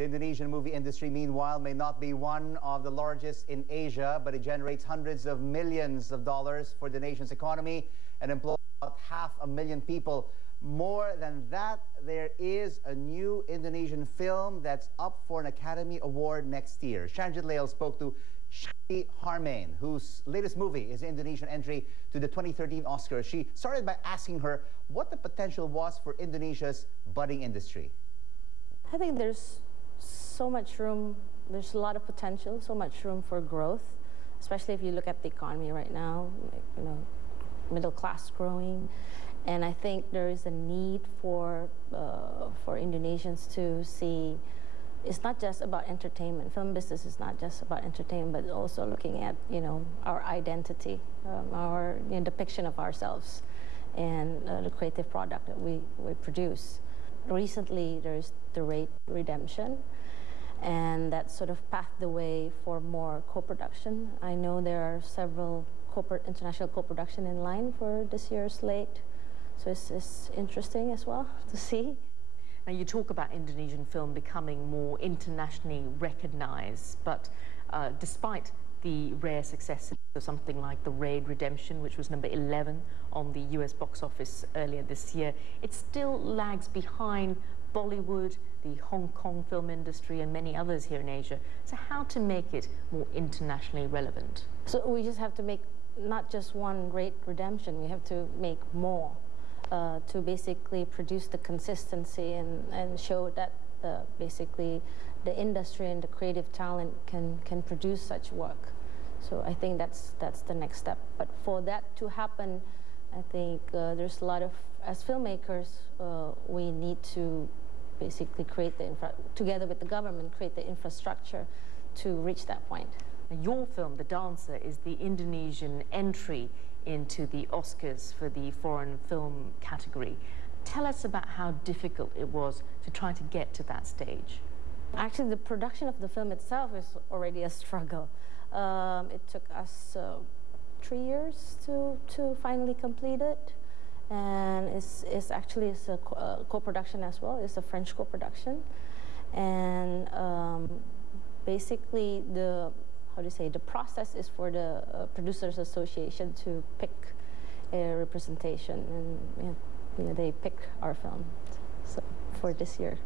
The Indonesian movie industry, meanwhile, may not be one of the largest in Asia, but it generates hundreds of millions of dollars for the nation's economy and employs about 500,000 people. More than that, there is a new Indonesian film that's up for an Academy Award next year. Shanty Harmayn spoke to Shanty Harmayn, whose latest movie is Indonesian entry to the 2013 Oscars. She started by asking her what the potential was for Indonesia's budding industry. I think there's so much room, there's a lot of potential, so much room for growth, especially if you look at the economy right now, middle class growing. And I think there is a need for Indonesians to see it's not just about entertainment. Film business is not just about entertainment, but also looking at our identity, our depiction of ourselves, and the creative product that we produce. Recently, there's the Raid Redemption, and that sort of paved the way for more co-production. I know there are several international co-production in line for this year's slate. So it's interesting as well to see. Now you talk about Indonesian film becoming more internationally recognized, but despite the rare success of something like The Raid Redemption, which was number 11 on the US box office earlier this year, it still lags behind Bollywood, the Hong Kong film industry, and many others here in Asia. So how to make it more internationally relevant? So we just have to make not just one Raid Redemption, we have to make more. To basically produce the consistency and show that basically the industry and the creative talent can produce such work. So I think that's the next step. But for that to happen, I think there's a lot of, as filmmakers, we need to basically create together with the government, create the infrastructure to reach that point. Your film, The Dancer, is the Indonesian entry into the Oscars for the foreign film category. Tell us about how difficult it was to try to get to that stage. Actually, the production of the film itself is already a struggle. It took us 3 years to finally complete it. And it's actually a co-production as well. It's a French co-production. And basically the process is for the Producers Association to pick a representation, and they pick our film for this year.